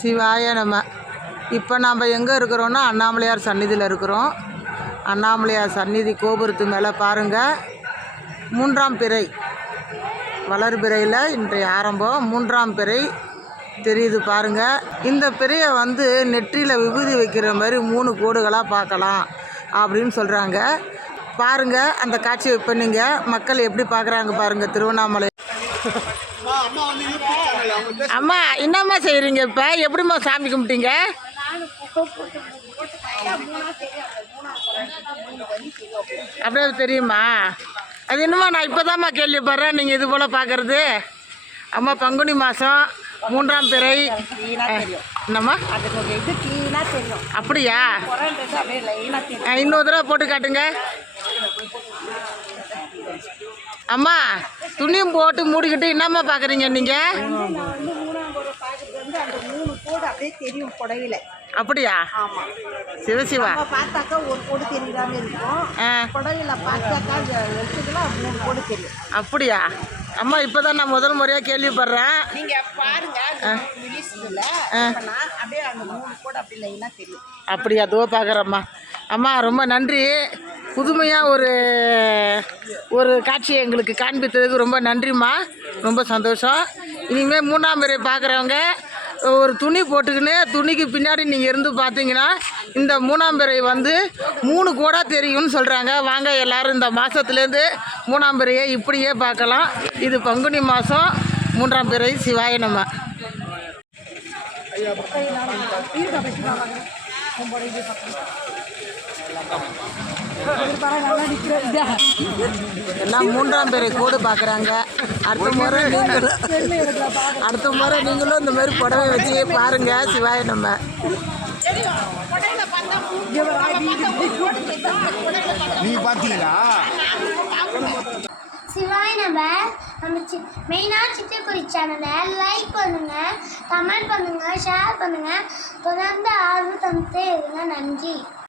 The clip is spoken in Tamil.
சிவாய நம. இப்போ நாம் எங்கே இருக்கிறோன்னா அண்ணாமலையார் சந்நிதியில் இருக்கிறோம். அண்ணாமலையார் சந்நிதி கோபுரத்து மேலே பாருங்கள், 3ஆம் பிறை வளர்பிறையில் இன்றைய ஆரம்பம். 3ஆம் பிறை தெரியுது பாருங்கள். இந்த பிறையை நெற்றியில் விபூதி வைக்கிற மாதிரி 3 கோடுகளாக பார்க்கலாம் அப்படின்னு சொல்கிறாங்க. பாருங்கள் அந்த காட்சியை. இப்போ நீங்கள் மக்கள் எப்படி பார்க்குறாங்க பாருங்கள். திருவண்ணாமலை அம்மா என்னம்மா செய்கிறீங்க? இப்போ எப்படிம்மா சாமி கும்பிட்டீங்க? அப்படியே தெரியுமா? அது என்னம்மா நான் இப்போ தான்மா கேள்விப்படுறேன் நீங்கள் இது போல் பார்க்குறது. அம்மா பங்குனி மாதம் 3ஆம் பிறை என்னம்மா அப்படியா? இன்னொரு தடவை போட்டு காட்டுங்க அம்மா. துணியும் போட்டு மூடிக்கிட்டு என்னம்மா பார்க்குறீங்க நீங்கள்? அப்படியா? சிவசிவா பார்த்தாக்கா ஒரு கோடு தெரியாம இருக்கும். புடவையில பார்த்தாக்கா 3 கோடு தெரியும். அப்படியா அம்மா? இப்போதான் நான் முதல் முறையாக கேள்விப்படுறேன். நீங்க பாருங்க அப்படியே அந்த 3 கோடு அப்படி லைனா தெரியும். அப்படியா? அதோ பார்க்குறேம்மா. அம்மா ரொம்ப நன்றி. புதுமையாக ஒரு காட்சியை எங்களுக்கு காண்பித்ததுக்கு ரொம்ப நன்றிம்மா. ரொம்ப சந்தோஷம். இனிமேல் 3ஆம் பிறை பார்க்குறவங்க ஒரு துணி போட்டுக்கின்னு துணிக்கு பின்னாடி நீங்கள் இருந்து பார்த்தீங்கன்னா இந்த 3ஆம் பிறை 3 கோடாக தெரியும்னு சொல்கிறாங்க. வாங்க எல்லோரும் இந்த மாதத்துலேருந்து 3ஆம் பிறையை இப்படியே பார்க்கலாம். இது பங்குனி மாதம் 3ஆம் பிறை. சிவாய நம. எல்லாம் 3ஆம் பிறை கோடு பார்க்குறாங்க. அடுத்த முறை நீங்களும் இந்த மாதிரி புடவை வச்சு பாருங்க. சிவாய நம்ம. நீங்க பார்த்தீங்களா? சிவாய நம்ம மெயினாக சிட்டுக்குருவி சேனலை லைக் பண்ணுங்கள், கமெண்ட் பண்ணுங்கள், ஷேர் பண்ணுங்கள். தொடர்ந்து ஆர்வம் தந்துட்டே இருங்க. நன்றி.